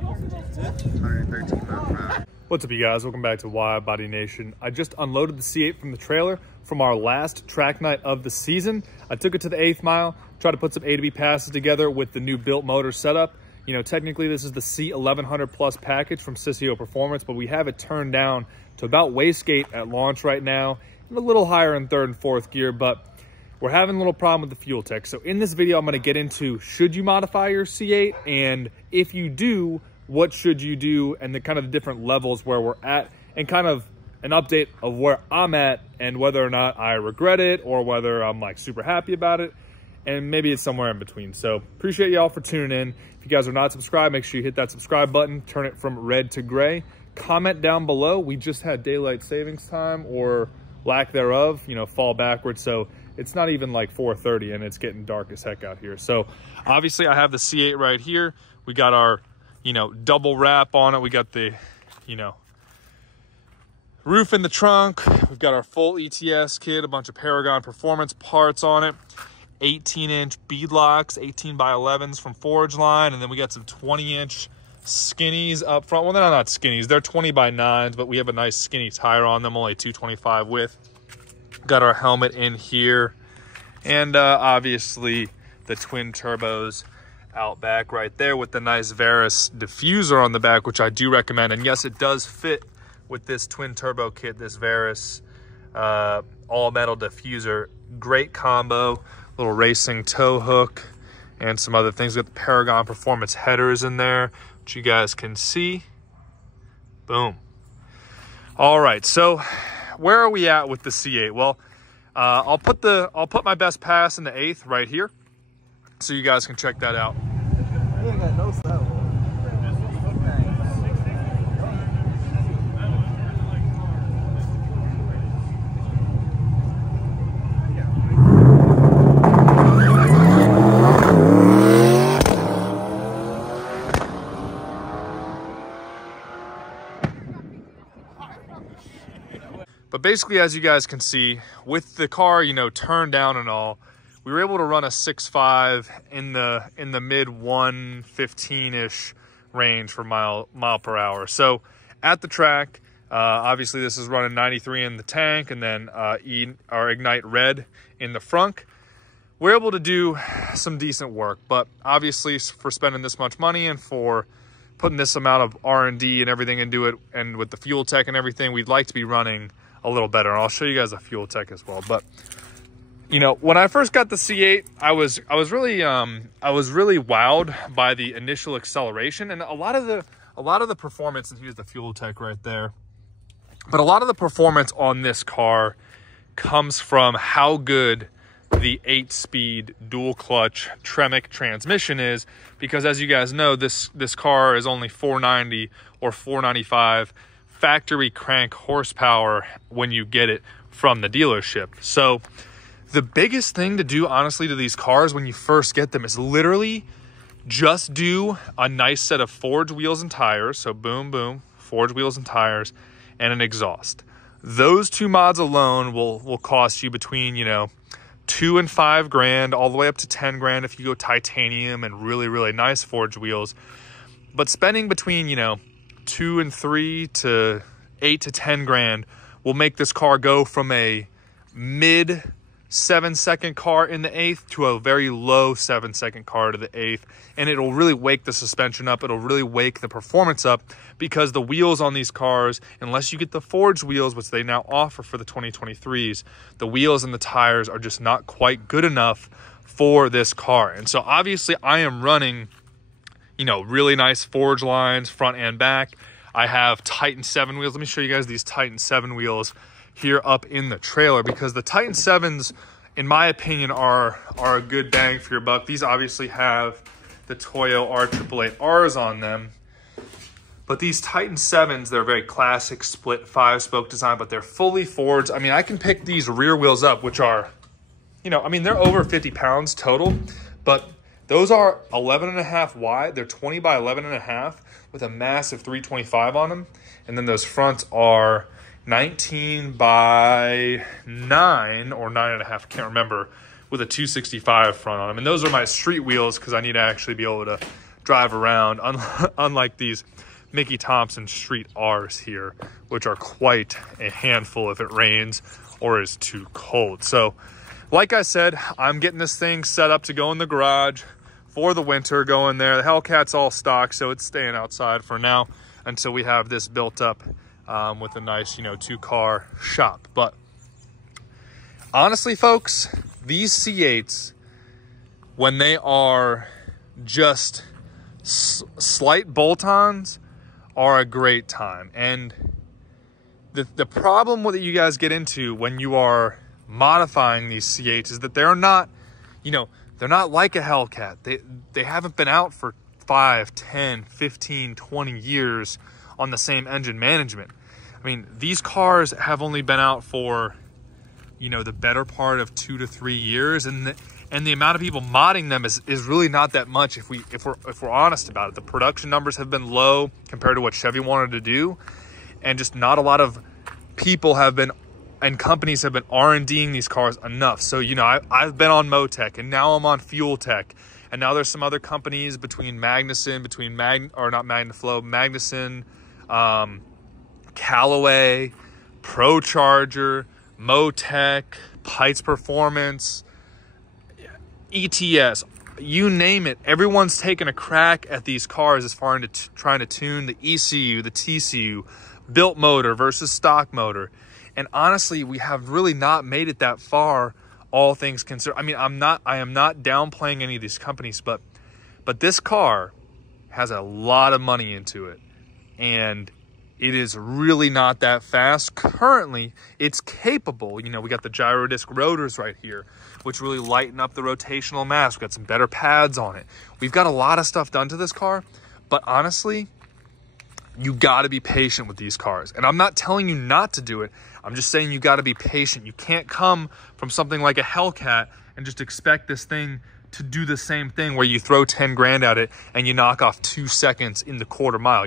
113 miles per hour. What's up, you guys? Welcome back to Wide Body Nation. I just unloaded the C8 from the trailer from our last track night of the season. I took it to the 8th mile, tried to put some A to B passes together with the new built motor setup. You know, technically this is the C1100 Plus package from Cicio Performance, but we have it turned down to about wastegate at launch right now, and a little higher in 3rd and 4th gear, but we're having a little problem with the FuelTech. So in this video, I'm going to get into, should you modify your C8? And if you do, what should you do? And the kind of the different levels where we're at, and kind of an update of where I'm at and whether or not I regret it or whether I'm like super happy about it. And maybe it's somewhere in between. So appreciate y'all for tuning in. If you guys are not subscribed, make sure you hit that subscribe button, turn it from red to gray. Comment down below. We just had daylight savings time, or lack thereof, you know, fall backwards. So it's not even like 4:30 and it's getting dark as heck out here. So obviously I have the C8 right here. We got our, you know, double wrap on it. We got the, you know, roof in the trunk. We've got our full ETS kit, a bunch of Paragon Performance parts on it, 18-inch beadlocks, 18 by 11s from Forge Line, and then we got some 20-inch skinnies up front. Well, they're not skinnies, they're 20 by 9s, but we have a nice skinny tire on them, only 225 width. Got our helmet in here, and obviously the twin turbos out back right there with the nice Varus diffuser on the back, which I do recommend. And yes, it does fit with this twin turbo kit, this Varus all metal diffuser. Great combo, little racing tow hook and some other things. Got the Paragon Performance headers in there, which you guys can see. Boom. All right, so where are we at with the C8? Well, I'll put my best pass in the 8th right here, so you guys can check that out. You ain't got no style. But basically, as you guys can see, with the car, you know, turned down and all, we were able to run a 6.5 in the mid 115-ish range for mile per hour. So at the track, obviously this is running 93 in the tank, and then our Ignite Red in the front. We're able to do some decent work, but obviously for spending this much money and for putting this amount of R&D and everything into it, and with the FuelTech and everything, we'd like to be running a little better. And I'll show you guys a FuelTech as well. But you know, when I first got the C8, I was really wowed by the initial acceleration and a lot of the performance. And here's the FuelTech right there. But a lot of the performance on this car comes from how good the 8-speed dual clutch Tremec transmission is, because as you guys know, this car is only 490 or 495 factory crank horsepower when you get it from the dealership. So the biggest thing to do, honestly, to these cars when you first get them is literally just do a nice set of forged wheels and tires. So boom, boom, forged wheels and tires, and an exhaust. Those two mods alone will cost you between, you know, $2 and $5 grand, all the way up to 10 grand if you go titanium and really, really nice forged wheels. But spending between, you know, 2 and 3 to 8 to 10 grand will make this car go from a mid 7-second car in the 8th to a very low 7-second car to the 8th. And it'll really wake the suspension up. It'll really wake the performance up, because the wheels on these cars, unless you get the forged wheels, which they now offer for the 2023s, the wheels and the tires are just not quite good enough for this car. And so obviously I am running, you know, really nice forge lines front and back. I have Titan 7 wheels. Let me show you guys these Titan 7 wheels here up in the trailer, because the Titan 7s, in my opinion, are a good bang for your buck. These obviously have the Toyo R888Rs on them, but these Titan 7s, they're very classic split 5-spoke design, but they're fully forged. I mean, I can pick these rear wheels up, which are, you know, I mean, they're over 50 pounds total, but those are 11.5 wide. They're 20 by 11.5 with a massive 325 on them. And then those fronts are 19 by 9 or 9.5, I can't remember, with a 265 front on them. And those are my street wheels, because I need to actually be able to drive around, unlike these Mickey Thompson Street R's here, which are quite a handful if it rains or is too cold. So like I said, I'm getting this thing set up to go in the garage for the winter, go in there. The Hellcat's all stock, so it's staying outside for now until we have this built up with a nice, 2-car shop. But honestly, folks, these C8s, when they are just slight bolt-ons, are a great time. And the problem that you guys get into when you are modifying these C8s is that they're not, they're not like a Hellcat. They haven't been out for 5, 10, 15, 20 years on the same engine management. I mean, these cars have only been out for, the better part of 2 to 3 years, and the amount of people modding them is really not that much if we're honest about it. The production numbers have been low compared to what Chevy wanted to do, and just not a lot of people have been, and companies have been R&Ding these cars enough. So, I've been on Motec, and now I'm on FuelTech, and now there's some other companies between Magnuson, Magnuson, Callaway, Procharger, Motec, Pikes Performance, ETS, you name it. Everyone's taking a crack at these cars as far into trying to tune the ECU, the TCU, built motor versus stock motor. And honestly, we have really not made it that far, all things considered. I mean, I am not downplaying any of these companies, but this car has a lot of money into it, and it is really not that fast. Currently, it's capable. We got the gyro disc rotors right here, which really lighten up the rotational mass. We've got some better pads on it. We've got a lot of stuff done to this car, but honestly, you got to be patient with these cars. And I'm not telling you not to do it. I'm just saying you got to be patient. You can't come from something like a Hellcat and just expect this thing to do the same thing where you throw 10 grand at it and you knock off 2 seconds in the quarter mile.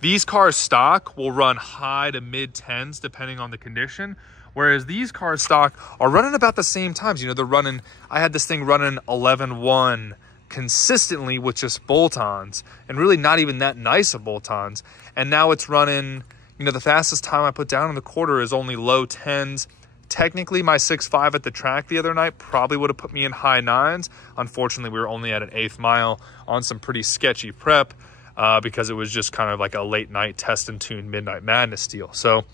These cars stock will run high to mid 10s depending on the condition, whereas these cars stock are running about the same times. They're running, I had this thing running 11.1 consistently with just bolt-ons, and really not even that nice of bolt-ons. And now it's running, the fastest time I put down in the quarter is only low 10s. Technically, my 6.5 at the track the other night probably would have put me in high 9s. Unfortunately, we were only at an 1/8 mile on some pretty sketchy prep because it was just kind of like a late night test and tune Midnight Madness deal. So,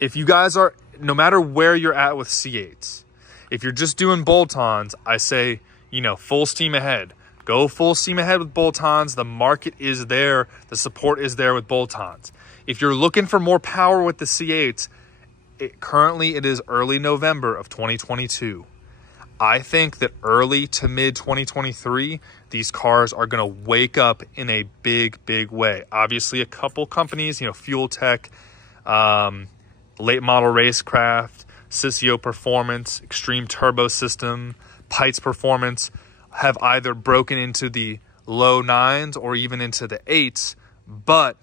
if you guys are, no matter where you're at with C8s, if you're just doing bolt-ons, I say, full steam ahead. Go full steam ahead with bolt-ons. The market is there. The support is there with bolt-ons. If you're looking for more power with the C8s, currently it is early November of 2022. I think that early to mid 2023, these cars are going to wake up in a big, big way. Obviously, a couple companies, FuelTech, Late Model Racecraft, Cicio Performance, Extreme Turbo System, Pikes Performance, have either broken into the low 9s or even into the 8s, but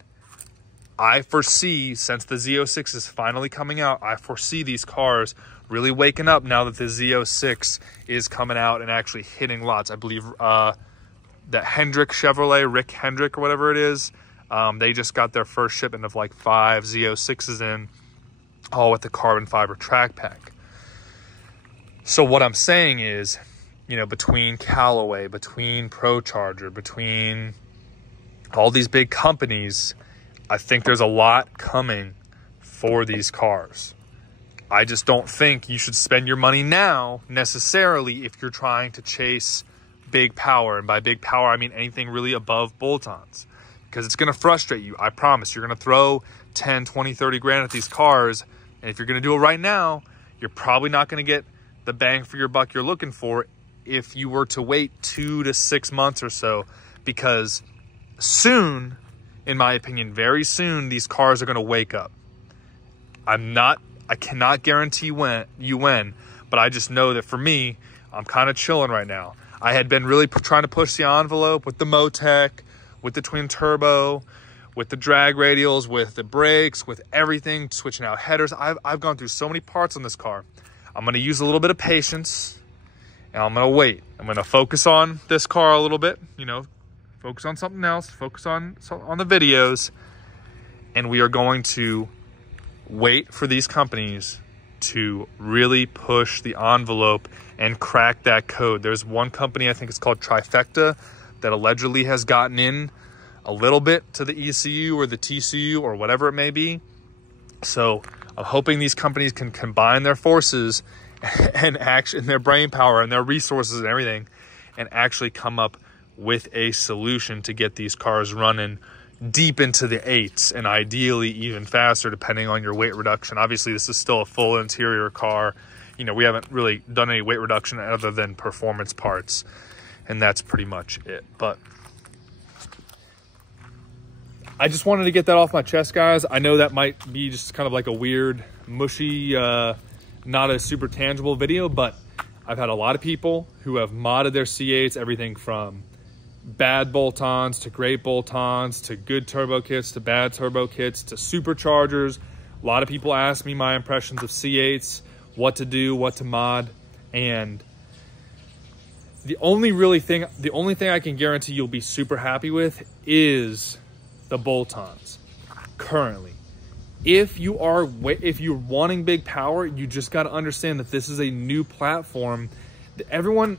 I foresee, since the Z06 is finally coming out, I foresee these cars really waking up now that the Z06 is coming out and actually hitting lots. I believe that Hendrick Chevrolet, Rick Hendrick or whatever it is, they just got their first shipment of like 5 Z06s in, all with the carbon fiber track pack. So what I'm saying is, between Callaway, between Procharger, between all these big companies, I think there's a lot coming for these cars. I just don't think you should spend your money now necessarily if you're trying to chase big power. And by big power, I mean anything really above bolt-ons, because it's going to frustrate you. I promise. You're going to throw 10, 20, 30 grand at these cars. And if you're going to do it right now, you're probably not going to get the bang for your buck you're looking for if you were to wait 2 to 6 months or so, because soon, in my opinion, very soon, these cars are going to wake up. I cannot guarantee when, but I just know that for me, I'm kind of chilling right now. I had been really trying to push the envelope with the Motec, with the twin turbo, with the drag radials, with the brakes, with everything, switching out headers. I've gone through so many parts on this car. I'm going to use a little bit of patience, and I'm gonna wait. I'm gonna focus on this car a little bit, you know, focus on something else, focus on the videos, and we are going to wait for these companies to really push the envelope and crack that code. There's one company, I think it's called Trifecta, that allegedly has gotten in a little bit to the ECU or the TCU or whatever it may be. So I'm hoping these companies can combine their forces and their brain power and their resources and everything, and actually come up with a solution to get these cars running deep into the 8s, and ideally even faster depending on your weight reduction. Obviously, this is still a full interior car. You know, we haven't really done any weight reduction other than performance parts, and that's pretty much it. But I just wanted to get that off my chest, guys. I know that might be just kind of like a weird, mushy, not a super tangible video, but I've had a lot of people who have modded their C8s, everything from bad bolt-ons to great bolt-ons to good turbo kits to bad turbo kits to superchargers. A lot of people ask me my impressions of C8s, what to do, what to mod, and the only thing I can guarantee you'll be super happy with is the bolt-ons currently. If you're wanting big power, you just got to understand that this is a new platform. Everyone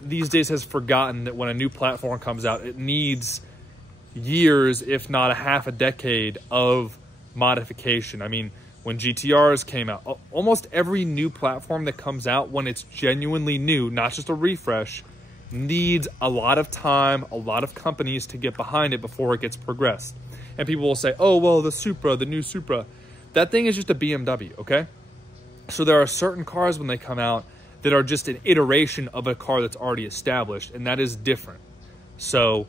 these days has forgotten that when a new platform comes out, it needs years, if not a half a decade of modification. I mean, when GTRs came out, almost every new platform that comes out when it's genuinely new, not just a refresh, needs a lot of time, a lot of companies to get behind it before it gets progressed. And people will say, oh, well, the new Supra, that thing is just a BMW, okay? So there are certain cars when they come out that are just an iteration of a car that's already established, and that is different. So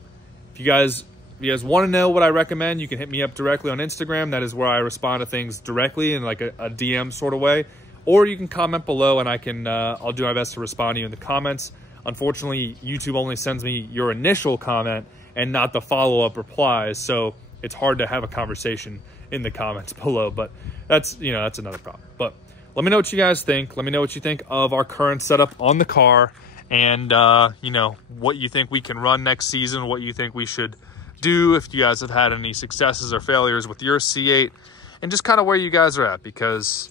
if you guys want to know what I recommend, you can hit me up directly on Instagram. That is where I respond to things directly in like a DM sort of way. Or you can comment below, and I'll do my best to respond to you in the comments. Unfortunately, YouTube only sends me your initial comment and not the follow-up replies, so it's hard to have a conversation in the comments below. But that's another problem. But let me know what you guys think. Let me know what you think of our current setup on the car, and what you think we can run next season, what you think we should do, if you guys have had any successes or failures with your C8, and just kind of where you guys are at, because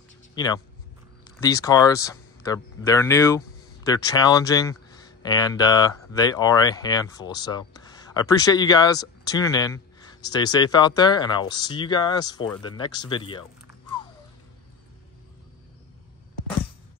these cars, they're new, they're challenging, and they are a handful. So I appreciate you guys tuning in. Stay safe out there, and I will see you guys for the next video.